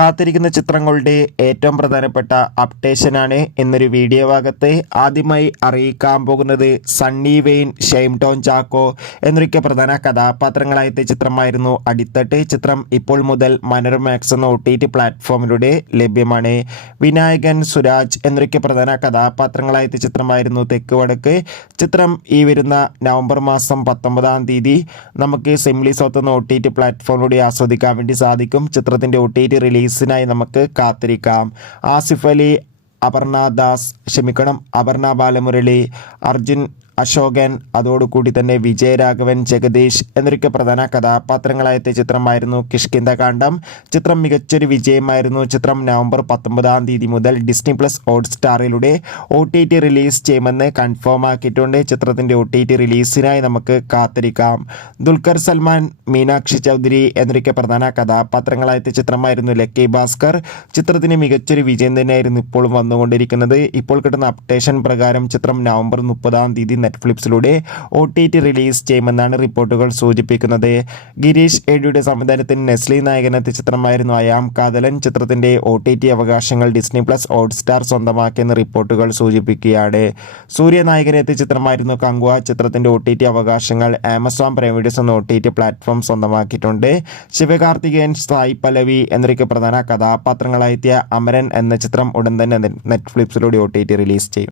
കാത്തിരിക്കുന്ന ചിത്രങ്ങളുടെ ഏറ്റവും പ്രധാനപ്പെട്ട അപ്ഡേഷനാണ് എന്നൊരു വീഡിയോ ഭാഗത്ത് ആദ്യമായി അറിയിക്കാൻ പോകുന്നത്. സണ്ണി വെയിൻ, ഷെയ്ൻ ടോം ചാക്കോ എന്നൊക്കെ പ്രധാന കഥാപാത്രങ്ങളായ ചിത്രമായിരുന്നു അടിത്തട്ട്. ചിത്രം ഇപ്പോൾ മുതൽ മനോരമാക്സ് എന്ന OTT പ്ലാറ്റ്ഫോമിലൂടെ ലഭ്യമാണ്. വിനായകൻ, സുരാജ് എന്നൊക്കെ പ്രധാന കഥാപാത്രങ്ങളായ ചിത്രമായിരുന്നു തെക്ക് വടക്ക്. ചിത്രം ഈ വരുന്ന നവംബർ മാസം 19-ാം തീയതി നമുക്ക് സിംലി സൗത്ത് എന്ന OTT പ്ലാറ്റ്ഫോമിലൂടെ ആസ്വദിക്കാൻ വേണ്ടി സാധിക്കും. ചിത്രത്തിൻ്റെ OTT റിലീസിനായി നമുക്ക് കാത്തിരിക്കാം. ആസിഫ് അലി, അപർണ ബാലമുരളി, അർജുൻ അശോകൻ, അതോടുകൂടി തന്നെ വിജയരാഘവൻ, ജഗദീഷ് എന്നൊക്കെ പ്രധാന കഥാപാത്രങ്ങളായ ചിത്രമായിരുന്നു കിഷ്കിന്ധകാണ്ഡം. ചിത്രം മികച്ചൊരു വിജയമായിരുന്നു. ചിത്രം നവംബർ 19-ാം തീയതി മുതൽ ഡിസ്നി പ്ലസ് ഹോട്ട്സ്റ്റാറിലൂടെ OTT റിലീസ് ചെയ്യുമെന്ന് കൺഫേം ആക്കിയിട്ടുണ്ട്. ചിത്രത്തിൻ്റെ OTT റിലീസിനായി നമുക്ക് കാത്തിരിക്കാം. ദുൽഖർ സൽമാൻ, മീനാക്ഷി ചൗധരി എന്നൊക്കെ പ്രധാന കഥാപാത്രങ്ങളായ ചിത്രമായിരുന്നു ലക്കി ഭാസ്കർ. ചിത്രത്തിന് മികച്ചൊരു വിജയം തന്നെയായിരുന്നു ഇപ്പോൾ വന്നുകൊണ്ടിരിക്കുന്നത്. ഇപ്പോൾ കിട്ടുന്ന അപ്ഡേഷൻ പ്രകാരം ചിത്രം നവംബർ 30-ാം തീയതി നെറ്റ്ഫ്ലിക്സിലൂടെ OTT റിലീസ് ചെയ്യുമെന്നാണ് റിപ്പോർട്ടുകൾ സൂചിപ്പിക്കുന്നത്. ഗിരീഷ് ഏഡിയുടെ സംവിധാനത്തിൽ നെസ്ലി നായകനെത്തിയ ചിത്രമായിരുന്നു അയാം കാതലൻ. ചിത്രത്തിൻ്റെ OTT അവകാശങ്ങൾ ഡിസ്നി പ്ലസ് ഹോട്ട്സ്റ്റാർ സ്വന്തമാക്കിയെന്ന് റിപ്പോർട്ടുകൾ സൂചിപ്പിക്കുകയാണ്. സൂര്യ നായകനെത്തിയ ചിത്രമായിരുന്നു കങ്കുവ. ചിത്രത്തിൻ്റെ OTT അവകാശങ്ങൾ ആമസോൺ പ്രൈം വീഡിയോസ് എന്ന OTT പ്ലാറ്റ്ഫോം സ്വന്തമാക്കിയിട്ടുണ്ട്. ശിവകാർത്തികേയൻ, സായി പല്ലവി എന്നൊക്കെ പ്രധാന കഥാപാത്രങ്ങളായെത്തിയ അമരൻ എന്ന ചിത്രം ഉടൻ തന്നെ നെറ്റ്ഫ്ലിക്സിലൂടെ OTT റിലീസ് ചെയ്യും.